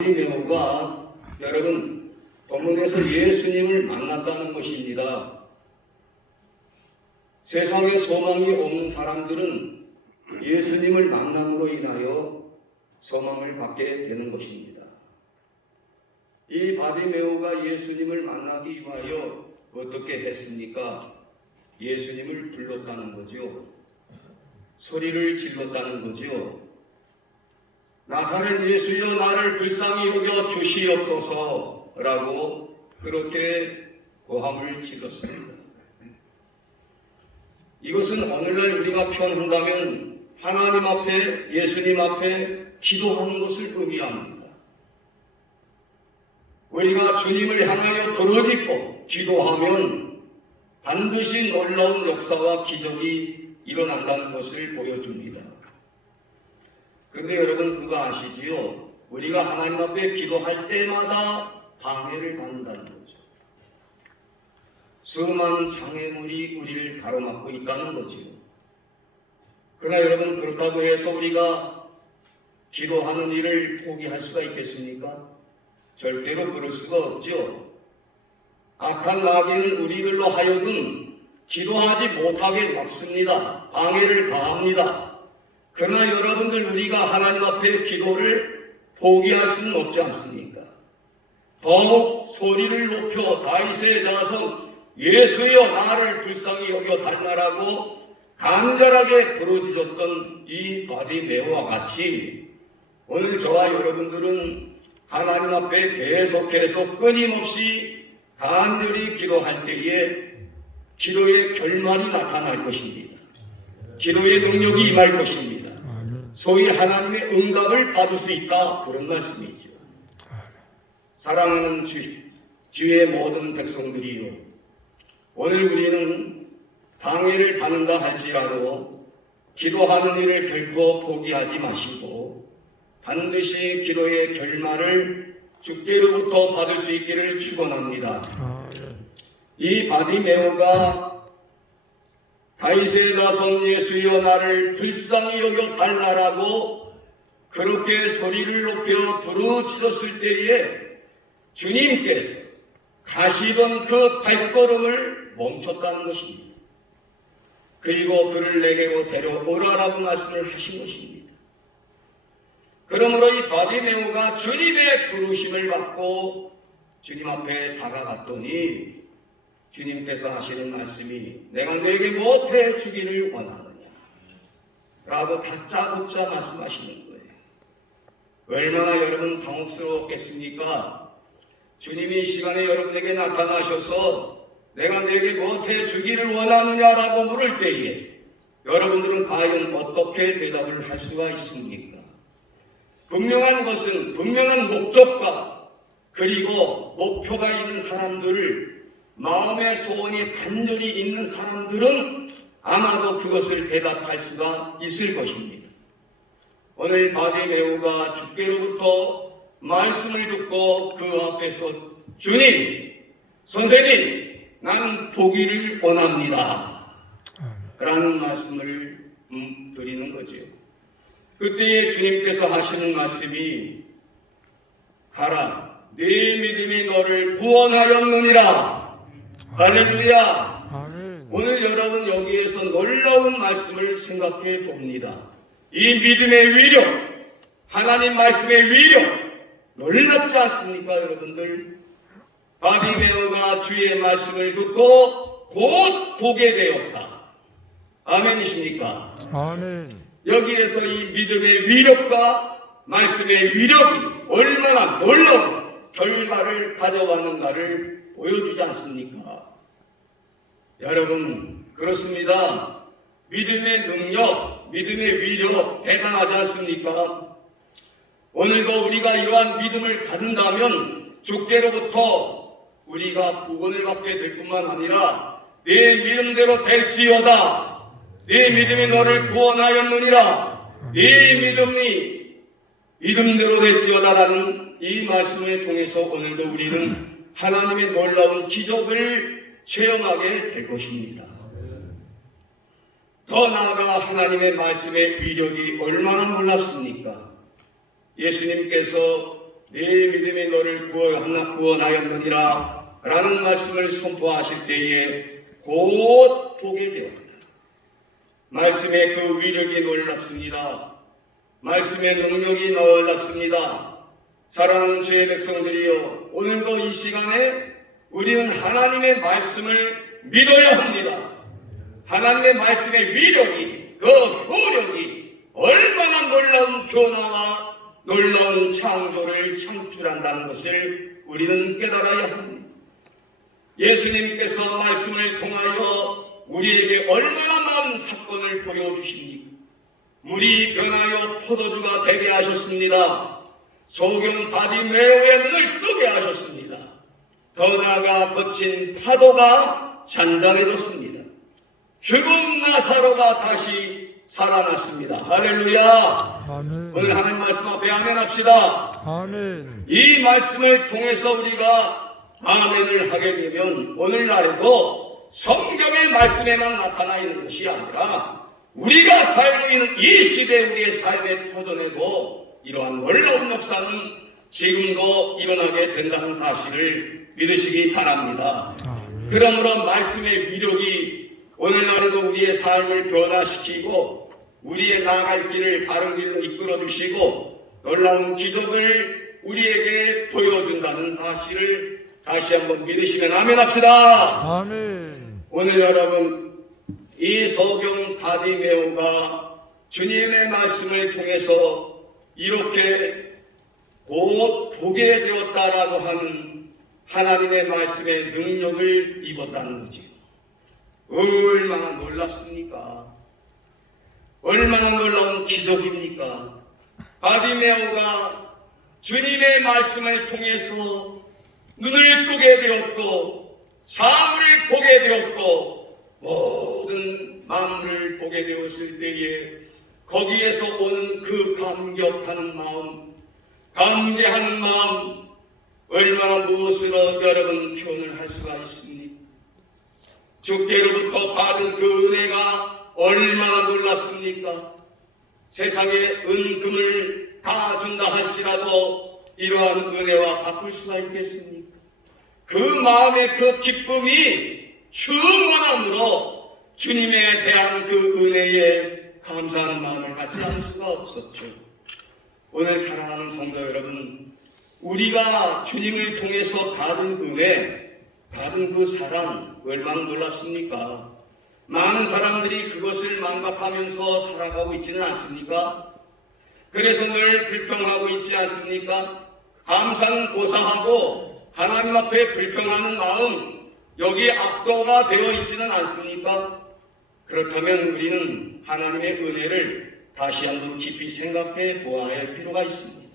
바디메오가 여러분 본문에서 예수님을 만났다는 것입니다. 세상에 소망이 없는 사람들은 예수님을 만남으로 인하여 소망을 갖게 되는 것입니다. 이 바디메오가 예수님을 만나기 위하여 어떻게 했습니까? 예수님을 불렀다는 거죠. 소리를 질렀다는 거죠. 나사렛 예수여 나를 불쌍히 여겨 주시옵소서라고 그렇게 고함을 질렀습니다. 이것은 오늘날 우리가 표현한다면 하나님 앞에 예수님 앞에 기도하는 것을 의미합니다. 우리가 주님을 향하여 부르짖고 기도하면 반드시 놀라운 역사와 기적이 일어난다는 것을 보여줍니다. 근데 여러분 그거 아시지요? 우리가 하나님 앞에 기도할 때마다 방해를 받는다는 거죠. 수많은 장애물이 우리를 가로막고 있다는 거지요. 그러나 여러분 그렇다고 해서 우리가 기도하는 일을 포기할 수가 있겠습니까? 절대로 그럴 수가 없죠. 악한 마귀는 우리들로 하여금 기도하지 못하게 막습니다. 방해를 가합니다. 그러나 여러분들 우리가 하나님 앞에 기도를 포기할 수는 없지 않습니까? 더욱 소리를 높여 다윗의 자손 예수여 나를 불쌍히 여겨 달라라고 간절하게 부르짖었던 이 바디메오와 같이 오늘 저와 여러분들은 하나님 앞에 계속해서 끊임없이 간절히 기도할 때에 기도의 결말이 나타날 것입니다. 기도의 능력이 임할 것입니다. 소위 하나님의 응답을 받을 수 있다 그런 말씀이죠. 사랑하는 주의 모든 백성들이요, 오늘 우리는 방해를 받는다 할지라도 기도하는 일을 결코 포기하지 마시고 반드시 기도의 결말을 주께로부터 받을 수 있기를 축원합니다. 이 바디메오가 다윗의 자손 예수여 나를 불쌍히 여겨 달라라고 그렇게 소리를 높여 부르짖었을 때에 주님께서 가시던 그 발걸음을 멈췄다는 것입니다. 그리고 그를 내게로 데려오라라고 말씀을 하신 것입니다. 그러므로 이 바디메오가 주님의 부르심을 받고 주님 앞에 다가갔더니 주님께서 하시는 말씀이 내가 너에게 못해 주기를 원하느냐 라고 다짜고짜 말씀하시는 거예요. 얼마나 여러분 당혹스러웠겠습니까? 주님이 이 시간에 여러분에게 나타나셔서 내가 너에게 못해 주기를 원하느냐라고 물을 때에 여러분들은 과연 어떻게 대답을 할 수가 있습니까? 분명한 것은 분명한 목적과 그리고 목표가 있는 사람들을 마음의 소원이 간절히 있는 사람들은 아마도 그것을 대답할 수가 있을 것입니다. 오늘 바디메오가 주께로부터 말씀을 듣고 그 앞에서 주님, 선생님, 나는 보기를 원합니다 라는 말씀을 드리는 거죠. 그때에 주님께서 하시는 말씀이 가라, 네 믿음이 너를 구원하였느니라. 할렐루야. 아멘. 오늘 여러분 여기에서 놀라운 말씀을 생각해 봅니다. 이 믿음의 위력, 하나님 말씀의 위력 놀랍지 않습니까 여러분들? 바디메오가 주의 말씀을 듣고 곧 보게 되었다. 아멘이십니까? 아멘. 여기에서 이 믿음의 위력과 말씀의 위력이 얼마나 놀라운 결과를 가져가는가를 보여주지 않습니까? 여러분 그렇습니다. 믿음의 능력, 믿음의 위력 대단하지 않습니까? 오늘도 우리가 이러한 믿음을 갖는다면 주께로부터 우리가 구원을 받게 될 뿐만 아니라 내 믿음대로 될지어다. 네 믿음이 너를 구원하였느니라. 네 믿음이 믿음대로 될지어다라는 이 말씀을 통해서 오늘도 우리는 하나님의 놀라운 기적을 체험하게 될 것입니다. 더 나아가 하나님의 말씀의 위력이 얼마나 놀랍습니까? 예수님께서 네 믿음이 너를 구원하였느니라 라는 말씀을 선포하실 때에 곧 보게 되었다. 말씀의 그 위력이 놀랍습니다. 말씀의 능력이 놀랍습니다. 사랑하는 주의 백성들이여, 오늘도 이 시간에 우리는 하나님의 말씀을 믿어야 합니다. 하나님의 말씀의 위력이, 그 효력이 얼마나 놀라운 변화와 놀라운 창조를 창출한다는 것을 우리는 깨달아야 합니다. 예수님께서 말씀을 통하여 우리에게 얼마나 많은 사건을 보여주십니까? 물이 변하여 포도주가 되게 하셨습니다. 소경 바디메오의 눈을 뜨게 하셨습니다. 더 나아가 거친 파도가 잔잔해졌습니다. 죽은 나사로가 다시 살아났습니다. 할렐루야. 아멘. 오늘 하나님 말씀 앞에 아멘 합시다. 아멘. 이 말씀을 통해서 우리가 아멘을 하게 되면 오늘날에도 성경의 말씀에만 나타나 있는 것이 아니라 우리가 살고 있는 이 시대 우리의 삶의 터전에도 이러한 놀라운 역사는 지금도 일어나게 된다는 사실을 믿으시기 바랍니다. 아멘. 그러므로 말씀의 위력이 오늘날에도 우리의 삶을 변화시키고 우리의 나아갈 길을 바른 길로 이끌어 주시고 놀라운 기적을 우리에게 보여준다는 사실을 다시 한번 믿으시면 아멘 합시다. 아멘. 오늘 여러분, 이 소경 바디메오가 주님의 말씀을 통해서 이렇게 곧 보게 되었다라고 하는 하나님의 말씀의 능력을 입었다는 거지. 얼마나 놀랍습니까? 얼마나 놀라운 기적입니까? 바디메오가 주님의 말씀을 통해서 눈을 뜨게 되었고 사물을 보게 되었고 모든 만물을 보게 되었을 때에 거기에서 오는 그 감격하는 마음, 감개하는 마음, 얼마나 무엇으로 여러분 표현을 할 수가 있습니까? 주께로부터 받은 그 은혜가 얼마나 놀랍습니까? 세상에 은금을 다 준다 할지라도 이러한 은혜와 바꿀 수가 있겠습니까? 그 마음의 그 기쁨이 충만함으로 주님에 대한 그 은혜에 감사하는 마음을 갖지 않을 수가 없었죠. 오늘 사랑하는 성도 여러분, 우리가 주님을 통해서 받은 은혜, 받은 그 사랑 얼마나 놀랍습니까? 많은 사람들이 그것을 망각하면서 살아가고 있지는 않습니까? 그래서 늘 불평하고 있지 않습니까? 감사는 고사하고 하나님 앞에 불평하는 마음, 여기에 압도가 되어 있지는 않습니까? 그렇다면 우리는 하나님의 은혜를 다시 한번 깊이 생각해 보아야 할 필요가 있습니다.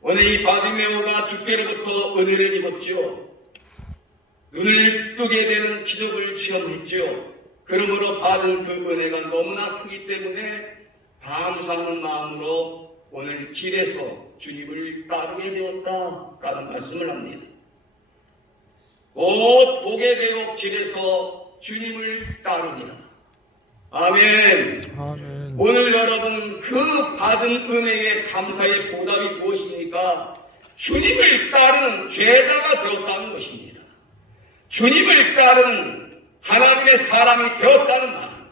오늘 이 바디메오가 주께로부터 은혜를 입었지요. 눈을 뜨게 되는 기적을 체험했지요. 그러므로 받은 그 은혜가 너무나 크기 때문에 감사하는 마음으로 오늘 길에서 주님을 따르게 되었다라는 말씀을 합니다. 곧 보게 되어 길에서 주님을 따르니라. 아멘. 아멘. 오늘 여러분 그 받은 은혜의 감사의 보답이 무엇입니까? 주님을 따르는 제자가 되었다는 것입니다. 주님을 따르는 하나님의 사람이 되었다는 말입니다.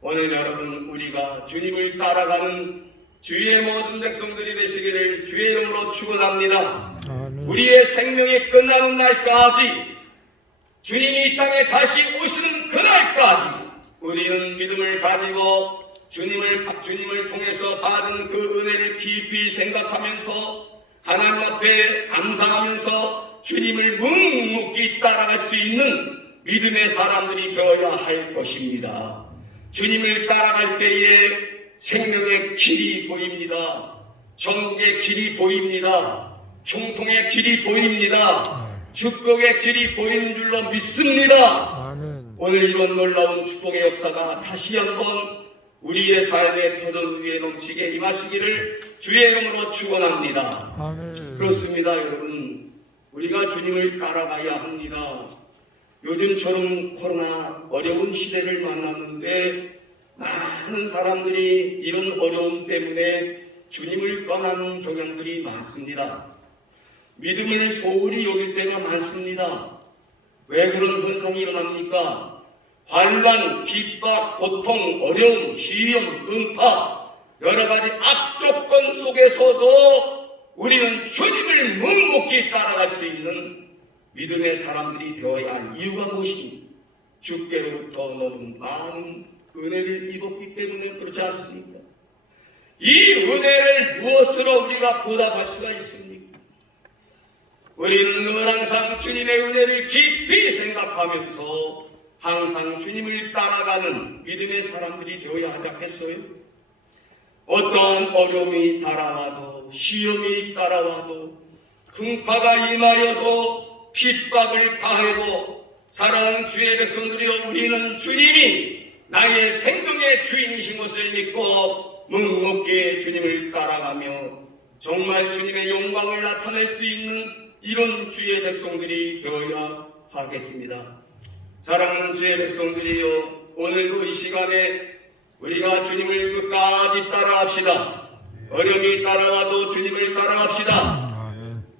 오늘 여러분 우리가 주님을 따라가는 주의 모든 백성들이 되시기를 주의 이름으로 축원합니다. 아멘. 우리의 생명이 끝나는 날까지 주님이 이 땅에 다시 오시는 그날까지 우리는 믿음을 가지고 주님을 통해서 받은 그 은혜를 깊이 생각하면서 하나님 앞에 감사하면서 주님을 묵묵히 따라갈 수 있는 믿음의 사람들이 되어야 할 것입니다. 주님을 따라갈 때에 생명의 길이 보입니다. 천국의 길이 보입니다. 형통의 길이 보입니다. 축복의 길이 보이는 줄로 믿습니다. 아멘. 오늘 이런 놀라운 축복의 역사가 다시 한번 우리의 삶의 터전 위에 넘치게 임하시기를 주의 이름으로 축원합니다. 아멘. 그렇습니다, 여러분. 우리가 주님을 따라가야 합니다. 요즘처럼 코로나 어려운 시대를 만났는데 많은 사람들이 이런 어려움 때문에 주님을 떠나는 경향들이 많습니다. 믿음을 소홀히 여길 때가 많습니다. 왜 그런 현상이 일어납니까? 환난, 핍박, 고통, 어려움, 시험, 음파, 여러 가지 악조건 속에서도 우리는 주님을 묵묵히 따라갈 수 있는 믿음의 사람들이 되어야 할 이유가 무엇입니까? 주께로부터 너무 많은 은혜를 입었기 때문에 그렇지 않습니까? 이 은혜를 무엇으로 우리가 보답할 수가 있습니까? 우리는 늘 항상 주님의 은혜를 깊이 생각하면서 항상 주님을 따라가는 믿음의 사람들이 되어야 하지 않겠어요? 어떠한 어려움이 따라와도, 시험이 따라와도, 풍파가 임하여도, 핍박을 가해도, 사랑하는 주의 백성들이여, 우리는 주님이 나의 생명의 주인이신 것을 믿고 묵묵히 주님을 따라가며 정말 주님의 영광을 나타낼 수 있는 이런 주의 백성들이 되어야 하겠습니다. 사랑하는 주의 백성들이여, 오늘도 이 시간에 우리가 주님을 끝까지 따라갑시다. 어려움이 따라와도 주님을 따라갑시다.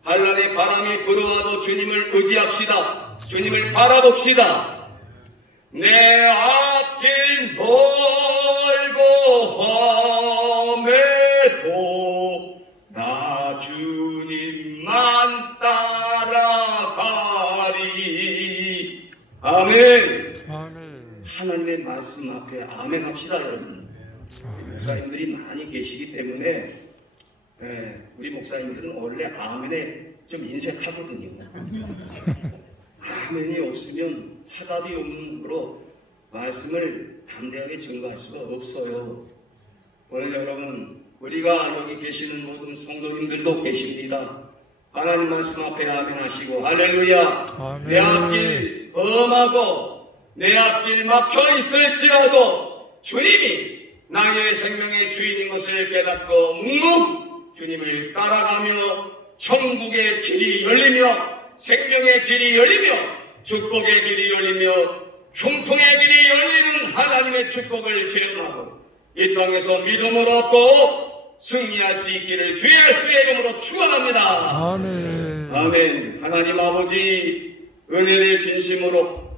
환난의 바람이 불어와도 주님을 의지합시다. 주님을 바라봅시다. 내 앞길 멀고 험해도 나 주님만 따라가리. 아멘. 하나님의 말씀 앞에 아멘 합시다, 여러분. 목사님들이 많이 계시기 때문에 우리 목사님들은 원래 아멘에 좀 인색하거든요. 아멘이 없으면 화답이 없는 거로 말씀을 담대하게 증거할 수가 없어요. 오늘 여러분, 우리가 여기 계시는 모든 성도님들도 계십니다. 하나님 말씀 앞에 아멘 하시고 할렐루야. 아멘. 내 앞길 험하고 내 앞길 막혀 있을지라도 주님이 나의 생명의 주인인 것을 깨닫고 묵묵 주님을 따라가며 천국의 길이 열리며 생명의 길이 열리며 축복의 길이 열리며 형통의 길이 열리는 하나님의 축복을 체험하고 이 땅에서 믿음을 얻고 승리할 수 있기를 주의 예수의 이름으로 축원합니다. 아멘. 아멘. 하나님 아버지, 은혜를 진심으로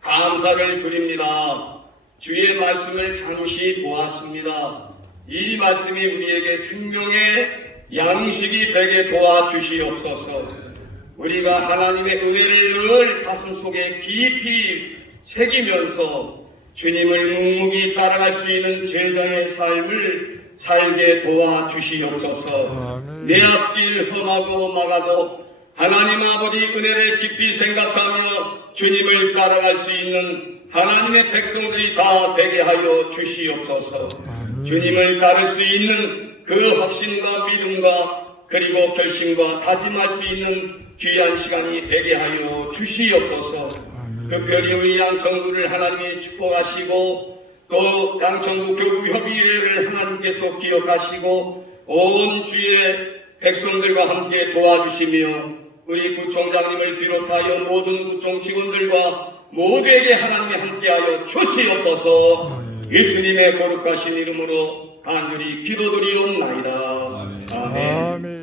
감사를 드립니다. 주의 말씀을 잠시 보았습니다. 이 말씀이 우리에게 생명의 양식이 되게 도와주시옵소서. 우리가 하나님의 은혜를 늘 가슴속에 깊이 새기면서 주님을 묵묵히 따라갈 수 있는 제자의 삶을 살게 도와주시옵소서. 내 앞길 험하고 막아도 하나님 아버지 은혜를 깊이 생각하며 주님을 따라갈 수 있는 하나님의 백성들이 다 되게 하여 주시옵소서. 주님을 따를 수 있는 그 확신과 믿음과 그리고 결심과 다짐할 수 있는 귀한 시간이 되게 하여 주시옵소서. 특별히 우리 양천구를 하나님이 축복하시고 또 양천구 교구협의회를 하나님께서 기억하시고 온 주의 백성들과 함께 도와주시며 우리 구청장님을 비롯하여 모든 구청 직원들과 모두에게 하나님이 함께하여 주시옵소서. 예수님의 거룩하신 이름으로 간절히 기도드리옵나이다. 아멘.